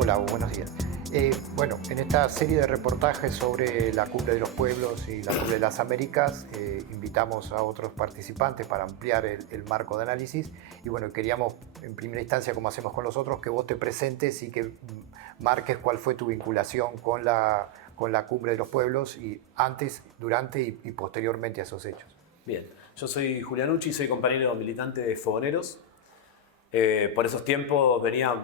Hola, buenos días. Bueno, en esta serie de reportajes sobre la Cumbre de los Pueblos y la Cumbre de las Américas, invitamos a otros participantes para ampliar el marco de análisis. Y bueno, queríamos en primera instancia, como hacemos con los otros, que vos te presentes y que marques cuál fue tu vinculación con la Cumbre de los Pueblos y antes, durante y posteriormente a esos hechos. Bien, yo soy Julián Ucci, soy compañero militante de Fogoneros. Por esos tiempos venía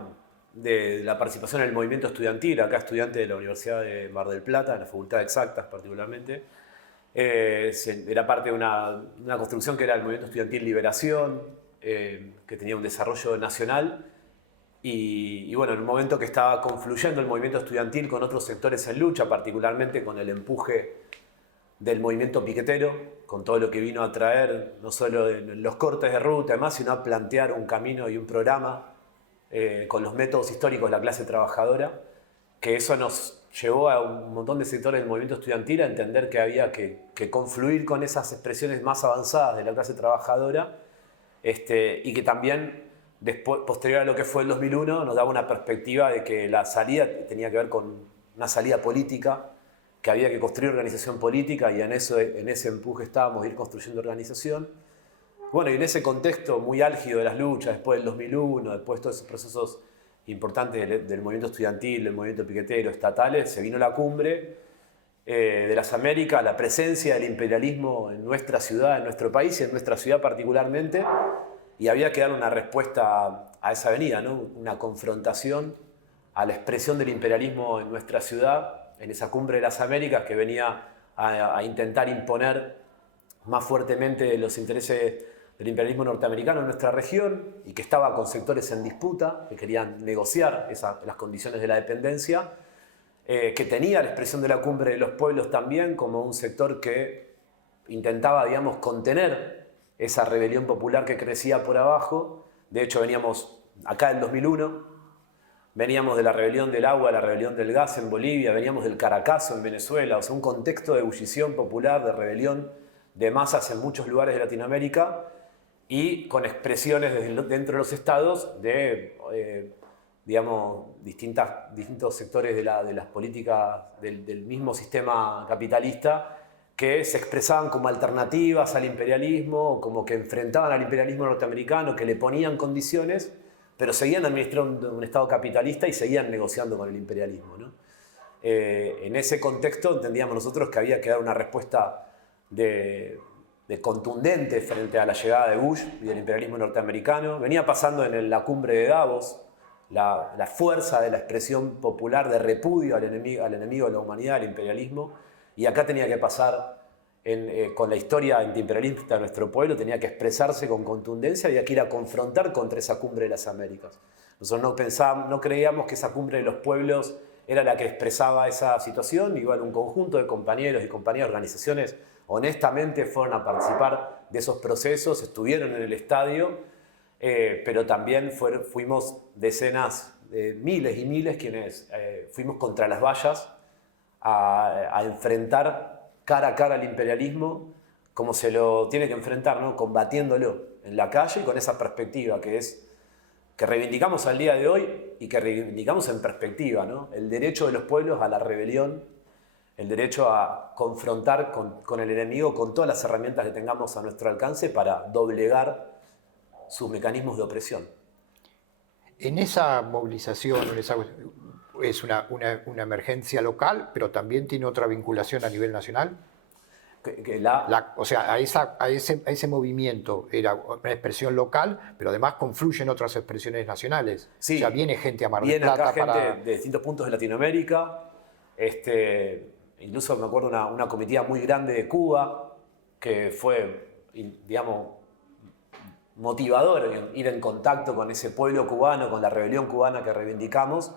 de la participación en el movimiento estudiantil, acá estudiante de la Universidad de Mar del Plata, en la Facultad de Exactas particularmente. Era parte de una construcción que era el movimiento estudiantil Liberación, que tenía un desarrollo nacional. Y bueno, en un momento que estaba confluyendo el movimiento estudiantil con otros sectores en lucha, particularmente con el empuje del movimiento piquetero, con todo lo que vino a traer, no solo los cortes de ruta, además, sino a plantear un camino y un programa con los métodos históricos de la clase trabajadora, que eso nos llevó a un montón de sectores del movimiento estudiantil a entender que había que confluir con esas expresiones más avanzadas de la clase trabajadora, y que también, después, posterior a lo que fue el 2001, nos daba una perspectiva de que la salida tenía que ver con una salida política, que había que construir organización política, y en ese empuje estábamos, ir construyendo organización. Bueno, y en ese contexto muy álgido de las luchas, después del 2001, después de todos esos procesos importantes del movimiento estudiantil, del movimiento piquetero, estatales, se vino la cumbre de las Américas, la presencia del imperialismo en nuestra ciudad, en nuestro país y en nuestra ciudad particularmente, y había que dar una respuesta a esa venida, ¿no? Una confrontación a la expresión del imperialismo en nuestra ciudad, en esa cumbre de las Américas que venía a intentar imponer más fuertemente los intereses del imperialismo norteamericano en nuestra región, y que estaba con sectores en disputa, que querían negociar las condiciones de la dependencia, que tenía la expresión de la Cumbre de los Pueblos también como un sector que intentaba, digamos, contener esa rebelión popular que crecía por abajo. De hecho, veníamos acá en 2001, veníamos de la rebelión del agua, la rebelión del gas en Bolivia, veníamos del Caracazo en Venezuela, o sea, un contexto de ebullición popular, de rebelión de masas en muchos lugares de Latinoamérica, y con expresiones dentro de los estados de, digamos, distintos sectores de las políticas del mismo sistema capitalista, que se expresaban como alternativas al imperialismo, como que enfrentaban al imperialismo norteamericano, que le ponían condiciones, pero seguían administrando un estado capitalista y seguían negociando con el imperialismo, ¿no? En ese contexto entendíamos nosotros que había que dar una respuesta de contundente frente a la llegada de Bush y del imperialismo norteamericano. Venía pasando en la cumbre de Davos la fuerza de la expresión popular de repudio al enemigo de la humanidad, al imperialismo, y acá tenía que pasar con la historia antiimperialista de nuestro pueblo, tenía que expresarse con contundencia, había que ir a confrontar contra esa cumbre de las Américas. Nosotros no creíamos que esa cumbre de los pueblos era la que expresaba esa situación. Igual un conjunto de compañeros y compañeras, organizaciones, honestamente fueron a participar de esos procesos, estuvieron en el estadio, pero también fuimos decenas, miles y miles quienes fuimos contra las vallas a enfrentar cara a cara al imperialismo como se lo tiene que enfrentar, ¿no? Combatiéndolo en la calle y con esa perspectiva que reivindicamos al día de hoy y que reivindicamos en perspectiva, ¿no? El derecho de los pueblos a la rebelión, el derecho a confrontar con el enemigo con todas las herramientas que tengamos a nuestro alcance para doblegar sus mecanismos de opresión. En esa movilización, es una emergencia local, pero también tiene otra vinculación a nivel nacional. O sea, a ese movimiento era una expresión local, pero además confluyen otras expresiones nacionales. Sí, o sea, viene gente a Mar del viene Plata acá gente de distintos puntos de Latinoamérica. Incluso me acuerdo una comitiva muy grande de Cuba, que fue, digamos, motivador ir en contacto con ese pueblo cubano, con la rebelión cubana que reivindicamos,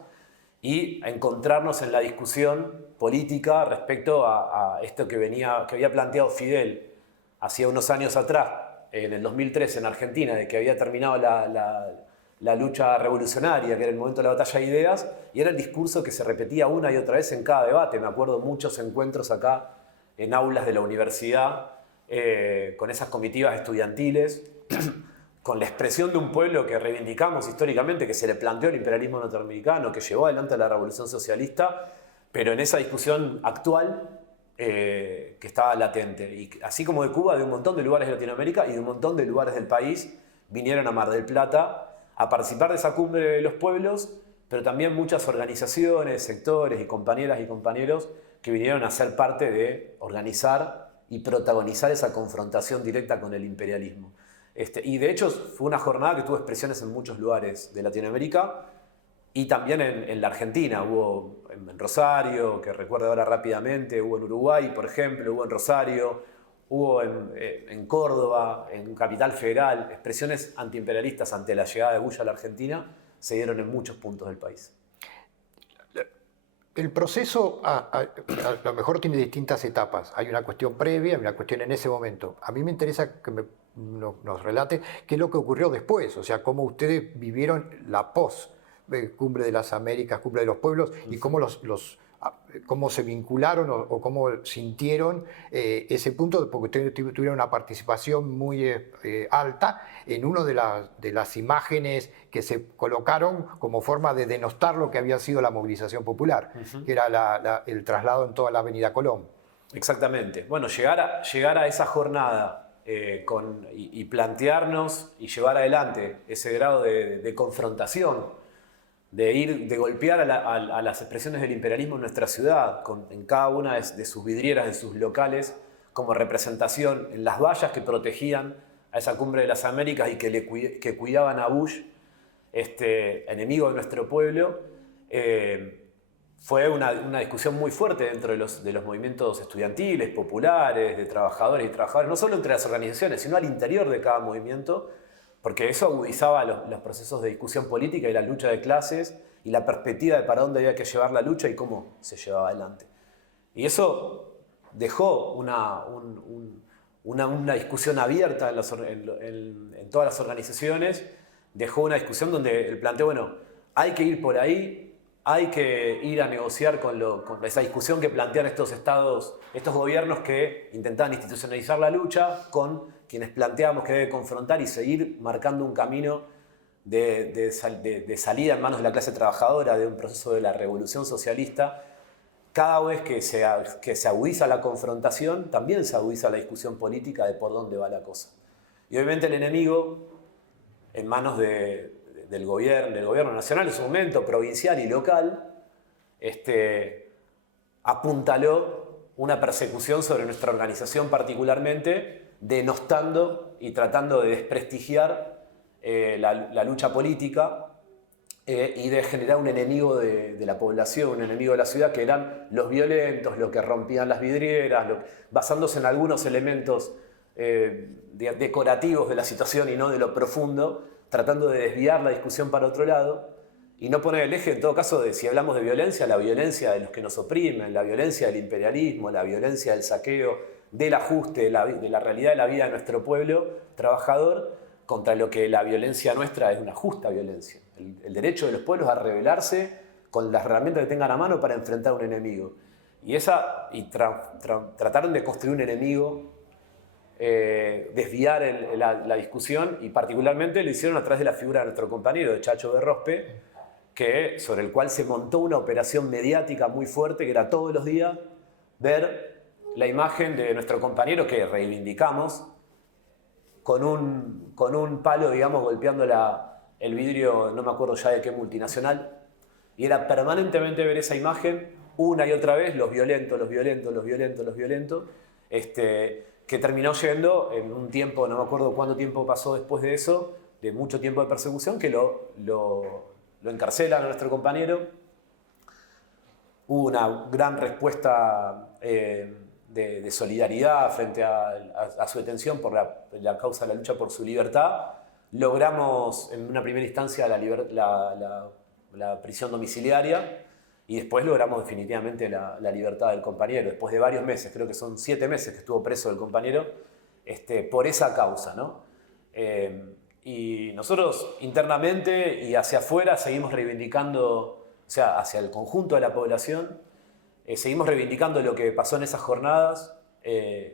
y a encontrarnos en la discusión política respecto a esto que había planteado Fidel hacía unos años atrás, en el 2003 en Argentina, de que había terminado la lucha revolucionaria, que era el momento de la batalla de ideas, y era el discurso que se repetía una y otra vez en cada debate. Me acuerdo muchos encuentros acá en aulas de la universidad, con esas comitivas estudiantiles, con la expresión de un pueblo que reivindicamos históricamente, que se le planteó el imperialismo norteamericano, que llevó adelante la revolución socialista, pero en esa discusión actual que estaba latente. Y así como de Cuba, de un montón de lugares de Latinoamérica y de un montón de lugares del país vinieron a Mar del Plata a participar de esa cumbre de los pueblos, pero también muchas organizaciones, sectores y compañeras y compañeros que vinieron a ser parte de organizar y protagonizar esa confrontación directa con el imperialismo. Y de hecho fue una jornada que tuvo expresiones en muchos lugares de Latinoamérica y también en la Argentina. Hubo en Rosario, que recuerdo ahora rápidamente, hubo en Uruguay, por ejemplo, hubo en Rosario, hubo en Córdoba, en Capital Federal. Expresiones antiimperialistas ante la llegada de Bush a la Argentina se dieron en muchos puntos del país. El proceso a lo mejor tiene distintas etapas. Hay una cuestión previa, hay una cuestión en ese momento. A mí me interesa que nos relate qué es lo que ocurrió después, o sea, cómo ustedes vivieron la Cumbre de las Américas, Cumbre de los Pueblos, y cómo cómo se vincularon o cómo sintieron ese punto, porque ustedes tuvieron una participación muy alta en una de las imágenes que se colocaron como forma de denostar lo que había sido la movilización popular, que era el traslado en toda la Avenida Colón. Exactamente. Bueno, llegar a esa jornada y plantearnos y llevar adelante ese grado de confrontación, de golpear a las expresiones del imperialismo en nuestra ciudad, en cada una de sus vidrieras, de sus locales, como representación en las vallas que protegían a esa Cumbre de las Américas y que cuidaban a Bush, enemigo de nuestro pueblo. Fue una discusión muy fuerte dentro de los movimientos estudiantiles, populares, de trabajadores y trabajadoras, no solo entre las organizaciones, sino al interior de cada movimiento, porque eso agudizaba los procesos de discusión política y la lucha de clases y la perspectiva de para dónde había que llevar la lucha y cómo se llevaba adelante. Y eso dejó una discusión abierta en todas las organizaciones, dejó una discusión donde el planteo, bueno, hay que ir por ahí, hay que ir a negociar con esa discusión que plantean estos gobiernos que intentaban institucionalizar la lucha con quienes planteábamos que debe confrontar y seguir marcando un camino de salida en manos de la clase trabajadora de un proceso de la revolución socialista. Cada vez que se agudiza la confrontación, también se agudiza la discusión política de por dónde va la cosa. Y obviamente el enemigo, en manos del gobierno nacional en su momento, provincial y local, apuntaló una persecución sobre nuestra organización particularmente, denostando y tratando de desprestigiar la lucha política y de generar un enemigo de la población, un enemigo de la ciudad, que eran los violentos, los que rompían las vidrieras, basándose en algunos elementos decorativos de la situación y no de lo profundo, tratando de desviar la discusión para otro lado y no poner el eje, en todo caso, de si hablamos de violencia, la violencia de los que nos oprimen, la violencia del imperialismo, la violencia del saqueo, del ajuste, de la realidad de la vida de nuestro pueblo trabajador, contra lo que la violencia nuestra es una justa violencia. El derecho de los pueblos a rebelarse con las herramientas que tengan a mano para enfrentar a un enemigo. Trataron de construir un enemigo, desviar la discusión, y particularmente lo hicieron a través de la figura de nuestro compañero, de Chacho Berrospe, sobre el cual se montó una operación mediática muy fuerte, que era todos los días ver la imagen de nuestro compañero que reivindicamos con un palo, digamos, golpeando el vidrio, no me acuerdo ya de qué multinacional, y era permanentemente ver esa imagen una y otra vez, los violentos, que terminó yendo en un tiempo, no me acuerdo cuánto tiempo pasó después de eso, de mucho tiempo de persecución, que lo encarcelan a nuestro compañero. Hubo una gran respuesta de solidaridad frente a su detención por la causa de la lucha por su libertad. Logramos en una primera instancia la prisión domiciliaria y después logramos definitivamente la libertad del compañero, después de varios meses, creo que son 7 meses que estuvo preso el compañero, por esa causa, ¿no? Y nosotros internamente y hacia afuera seguimos reivindicando, o sea, hacia el conjunto de la población, seguimos reivindicando lo que pasó en esas jornadas,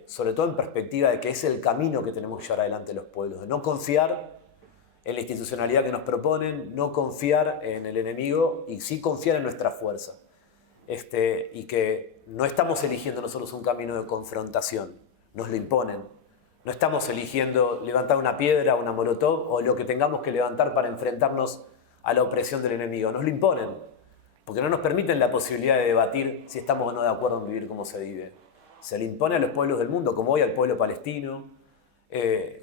sobre todo en perspectiva de que es el camino que tenemos que llevar adelante los pueblos, de no confiar en la institucionalidad que nos proponen, no confiar en el enemigo y sí confiar en nuestra fuerza. Y que no estamos eligiendo nosotros un camino de confrontación, nos lo imponen. No estamos eligiendo levantar una piedra, una molotov o lo que tengamos que levantar para enfrentarnos a la opresión del enemigo, nos lo imponen, porque no nos permiten la posibilidad de debatir si estamos o no de acuerdo en vivir como se vive. Se le impone a los pueblos del mundo, como hoy al pueblo palestino,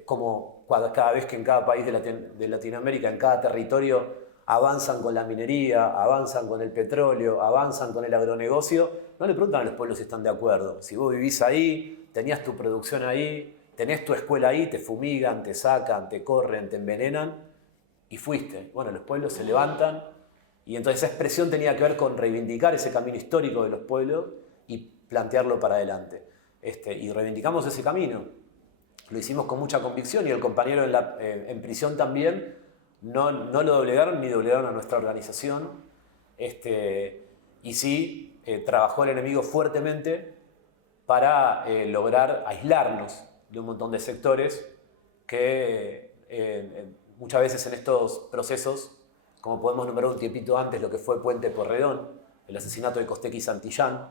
como cada vez que en cada país de Latinoamérica, en cada territorio, avanzan con la minería, avanzan con el petróleo, avanzan con el agronegocio, no le preguntan a los pueblos si están de acuerdo. Si vos vivís ahí, tenías tu producción ahí, tenés tu escuela ahí, te fumigan, te sacan, te corren, te envenenan y fuiste. Bueno, los pueblos se levantan y entonces esa expresión tenía que ver con reivindicar ese camino histórico de los pueblos y plantearlo para adelante. Y reivindicamos ese camino. Lo hicimos con mucha convicción y el compañero en prisión también no lo doblegaron ni doblegaron a nuestra organización. Y sí, trabajó el enemigo fuertemente para lograr aislarnos de un montón de sectores que muchas veces en estos procesos, como podemos nombrar un tiempito antes lo que fue Puente Porredón, el asesinato de Costec y Santillán,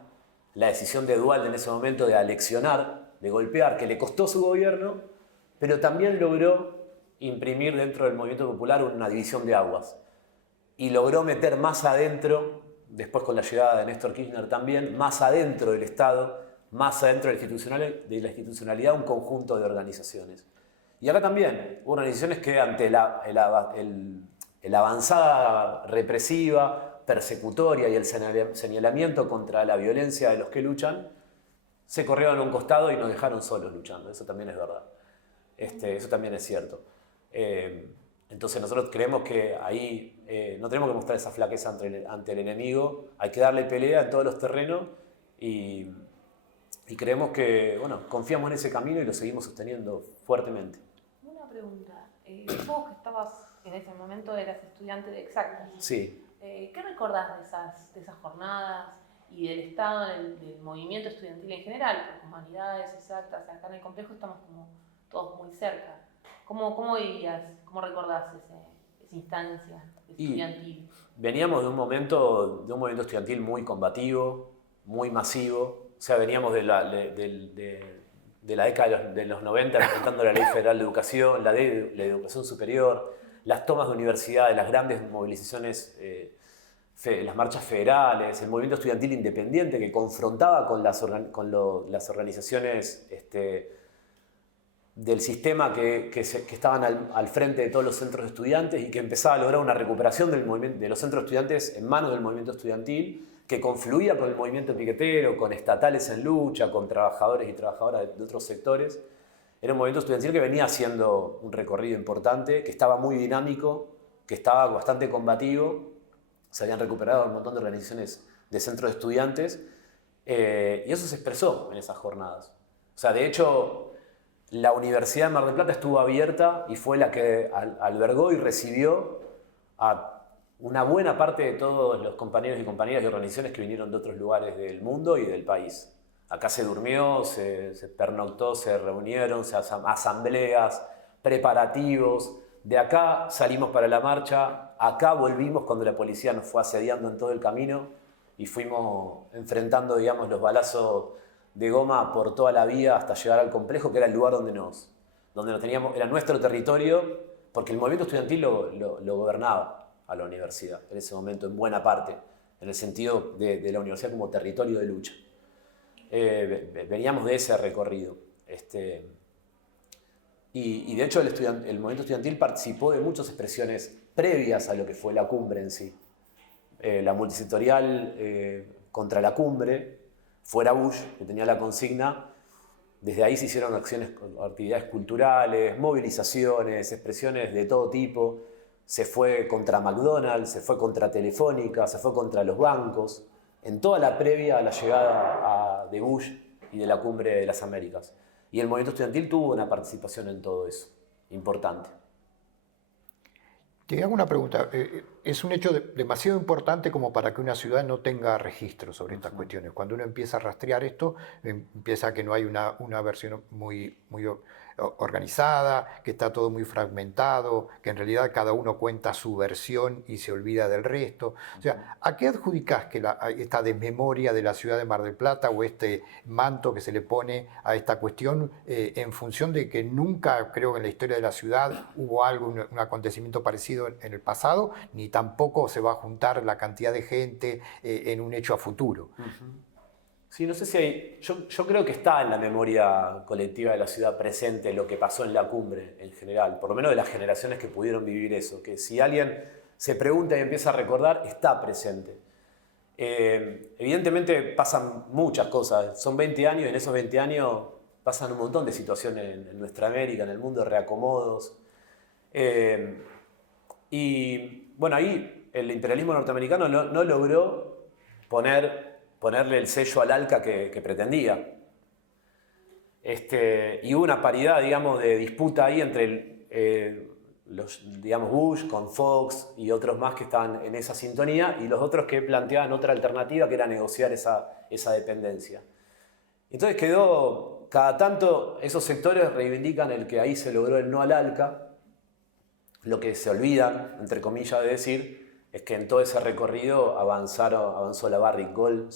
la decisión de Duhalde en ese momento de aleccionar, de golpear, que le costó su gobierno, pero también logró imprimir dentro del movimiento popular una división de aguas. Y logró meter más adentro, después con la llegada de Néstor Kirchner también, más adentro del Estado, más adentro de la institucionalidad, un conjunto de organizaciones. Y acá también hubo organizaciones que ante la avanzada represiva, persecutoria y el señalamiento contra la violencia de los que luchan, se corrieron a un costado y nos dejaron solos luchando. Eso también es verdad. Eso también es cierto. Entonces nosotros creemos que ahí no tenemos que mostrar esa flaqueza ante el enemigo, hay que darle pelea en todos los terrenos y creemos que, bueno, confiamos en ese camino y lo seguimos sosteniendo fuertemente. Una pregunta. Vos que estabas en ese momento, eras estudiante de Exactas. Sí. ¿Qué recordás de esas jornadas y del Estado, del movimiento estudiantil en general? Porque Humanidades, Exactas, acá en el complejo estamos como todos muy cerca. ¿Cómo vivías, cómo recordás esa instancia estudiantil? Veníamos de un movimiento estudiantil muy combativo, muy masivo. O sea, veníamos de la década de los 90 enfrentando la Ley Federal de Educación, la de la educación superior, las tomas de universidades, las grandes movilizaciones, las marchas federales, el movimiento estudiantil independiente que confrontaba con las organizaciones del sistema que estaban al frente de todos los centros de estudiantes y que empezaba a lograr una recuperación de los centros de estudiantes en manos del movimiento estudiantil, que confluía con el movimiento piquetero, con estatales en lucha, con trabajadores y trabajadoras de otros sectores. Era un movimiento estudiantil que venía haciendo un recorrido importante, que estaba muy dinámico, que estaba bastante combativo. Se habían recuperado un montón de organizaciones de centros de estudiantes y eso se expresó en esas jornadas. O sea, de hecho, la Universidad de Mar del Plata estuvo abierta y fue la que albergó y recibió a una buena parte de todos los compañeros y compañeras de organizaciones que vinieron de otros lugares del mundo y del país. Acá se durmió, se pernoctó, se reunieron, asambleas, preparativos. De acá salimos para la marcha, acá volvimos cuando la policía nos fue asediando en todo el camino y fuimos enfrentando, digamos, los balazos de goma por toda la vía hasta llegar al complejo, que era el lugar donde nos teníamos, era nuestro territorio, porque el movimiento estudiantil lo gobernaba a la universidad en ese momento, en buena parte, en el sentido de la universidad como territorio de lucha. Veníamos de ese recorrido. Y de hecho el movimiento estudiantil participó de muchas expresiones previas a lo que fue la cumbre en sí. La multisectorial contra la cumbre, fuera Bush, que tenía la consigna, desde ahí se hicieron actividades culturales, movilizaciones, expresiones de todo tipo. Se fue contra McDonald's, se fue contra Telefónica, se fue contra los bancos, en toda la previa a la llegada de Bush y de la cumbre de las Américas. Y el movimiento estudiantil tuvo una participación en todo eso, importante. Te hago una pregunta. es un hecho demasiado importante como para que una ciudad no tenga registro sobre estas cuestiones. Cuando uno empieza a rastrear esto, empieza que no hay una versión muy organizada, que está todo muy fragmentado, que en realidad cada uno cuenta su versión y se olvida del resto. O sea, ¿a qué adjudicás que esta desmemoria de la ciudad de Mar del Plata o este manto que se le pone a esta cuestión en función de que nunca, creo que en la historia de la ciudad hubo algo, un acontecimiento parecido en el pasado, ni tampoco se va a juntar la cantidad de gente en un hecho a futuro? Sí, no sé si hay... Yo creo que está en la memoria colectiva de la ciudad presente lo que pasó en la cumbre en general, por lo menos de las generaciones que pudieron vivir eso, que si alguien se pregunta y empieza a recordar, está presente. Evidentemente pasan muchas cosas, son 20 años y en esos 20 años pasan un montón de situaciones en nuestra América, en el mundo, reacomodos. Y bueno, ahí el imperialismo norteamericano no logró ponerle el sello al ALCA que pretendía. Y hubo una paridad, digamos, de disputa ahí entre digamos, Bush con Fox y otros más que estaban en esa sintonía y los otros que planteaban otra alternativa que era negociar esa dependencia. Entonces quedó, cada tanto esos sectores reivindican el que ahí se logró el no al ALCA. Lo que se olvidan, entre comillas, de decir es que en todo ese recorrido avanzó la Barrick Gold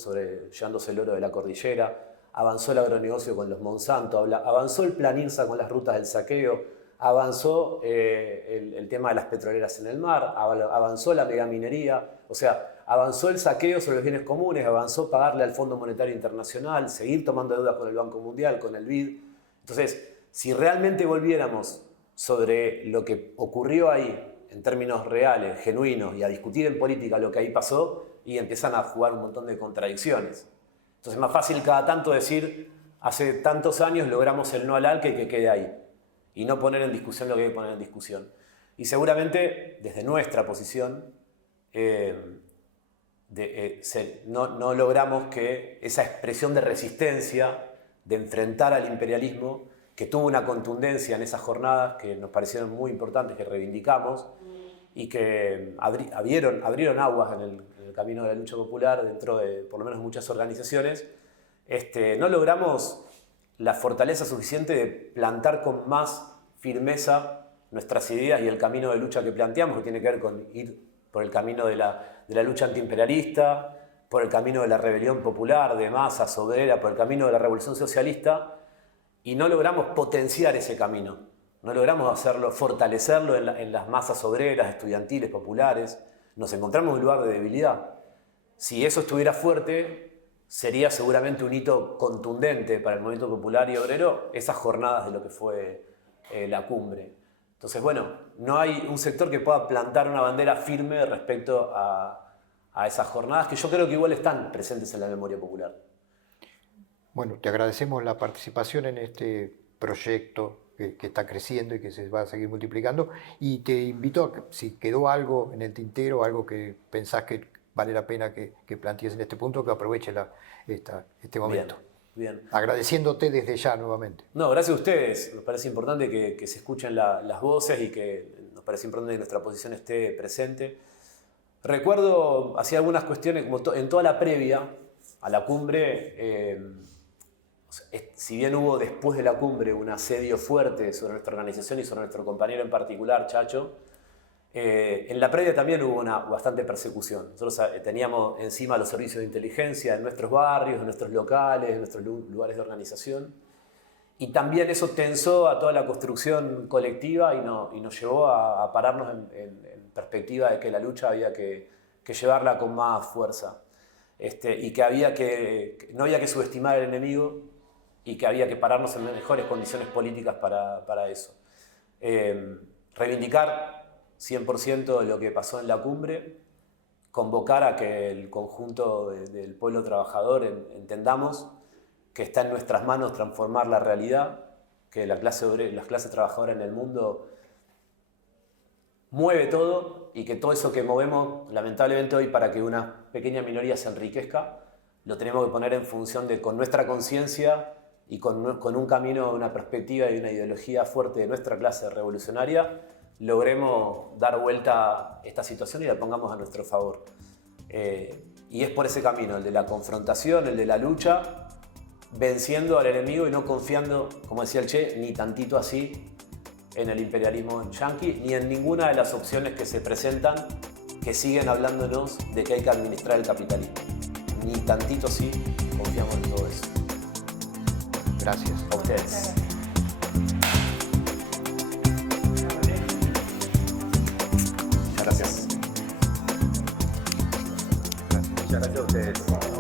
llevándose el oro de la cordillera, avanzó el agronegocio con los Monsanto, avanzó el Plan IRSA con las rutas del saqueo, avanzó el tema de las petroleras en el mar, avanzó la megaminería, o sea, avanzó el saqueo sobre los bienes comunes, avanzó pagarle al Fondo Monetario Internacional, seguir tomando deudas con el Banco Mundial, con el BID. Entonces, si realmente volviéramos sobre lo que ocurrió ahí en términos reales, genuinos, y a discutir en política lo que ahí pasó, y empiezan a jugar un montón de contradicciones. Entonces es más fácil cada tanto decir, hace tantos años logramos el no al ALCA y que quede ahí, y no poner en discusión lo que hay que poner en discusión. Y seguramente, desde nuestra posición, no logramos que esa expresión de resistencia, de enfrentar al imperialismo, que tuvo una contundencia en esas jornadas que nos parecieron muy importantes, que reivindicamos y que abrieron aguas en el camino de la lucha popular dentro de, por lo menos, muchas organizaciones, no logramos la fortaleza suficiente de plantar con más firmeza nuestras ideas y el camino de lucha que planteamos, que tiene que ver con ir por el camino de la lucha antiimperialista, por el camino de la rebelión popular, de masas, obrera, por el camino de la revolución socialista, y no logramos potenciar ese camino, no logramos fortalecerlo en las masas obreras, estudiantiles, populares. Nos encontramos en un lugar de debilidad. Si eso estuviera fuerte, sería seguramente un hito contundente para el movimiento popular y obrero esas jornadas de lo que fue la cumbre. Entonces, bueno, no hay un sector que pueda plantar una bandera firme respecto a esas jornadas que yo creo que igual están presentes en la memoria popular. Bueno, te agradecemos la participación en este proyecto que está creciendo y que se va a seguir multiplicando, y te invito a que, si quedó algo en el tintero, algo que pensás que vale la pena que plantees en este punto, que aproveche este momento. Bien. Agradeciéndote desde ya nuevamente. No, gracias a ustedes. Nos parece importante que se escuchen las voces y que nos parece importante que nuestra posición esté presente. Recuerdo, hacía algunas cuestiones, como en toda la previa a la cumbre, si bien hubo después de la cumbre un asedio fuerte sobre nuestra organización y sobre nuestro compañero en particular, Chacho, en la previa también hubo una bastante persecución. Nosotros teníamos encima los servicios de inteligencia en nuestros barrios, en nuestros locales, en nuestros lugares de organización, y también eso tensó a toda la construcción colectiva y nos llevó a pararnos en perspectiva de que la lucha había que llevarla con más fuerza, y que no había que subestimar al enemigo y que había que pararnos en mejores condiciones políticas para eso. Reivindicar 100% lo que pasó en la cumbre, convocar a que el conjunto del pueblo trabajador entendamos que está en nuestras manos transformar la realidad, que las clases trabajadoras en el mundo mueve todo y que todo eso que movemos, lamentablemente hoy, para que una pequeña minoría se enriquezca, lo tenemos que poner en función de, con nuestra conciencia y con un camino, una perspectiva y una ideología fuerte de nuestra clase revolucionaria, logremos dar vuelta a esta situación y la pongamos a nuestro favor. Y es por ese camino, el de la confrontación, el de la lucha, venciendo al enemigo y no confiando, como decía el Che, ni tantito así en el imperialismo yanqui, ni en ninguna de las opciones que se presentan que siguen hablándonos de que hay que administrar el capitalismo. Ni tantito sí confiamos en todo eso. Gracias. A ustedes. Muchas gracias. Gracias. Muchas gracias a ustedes.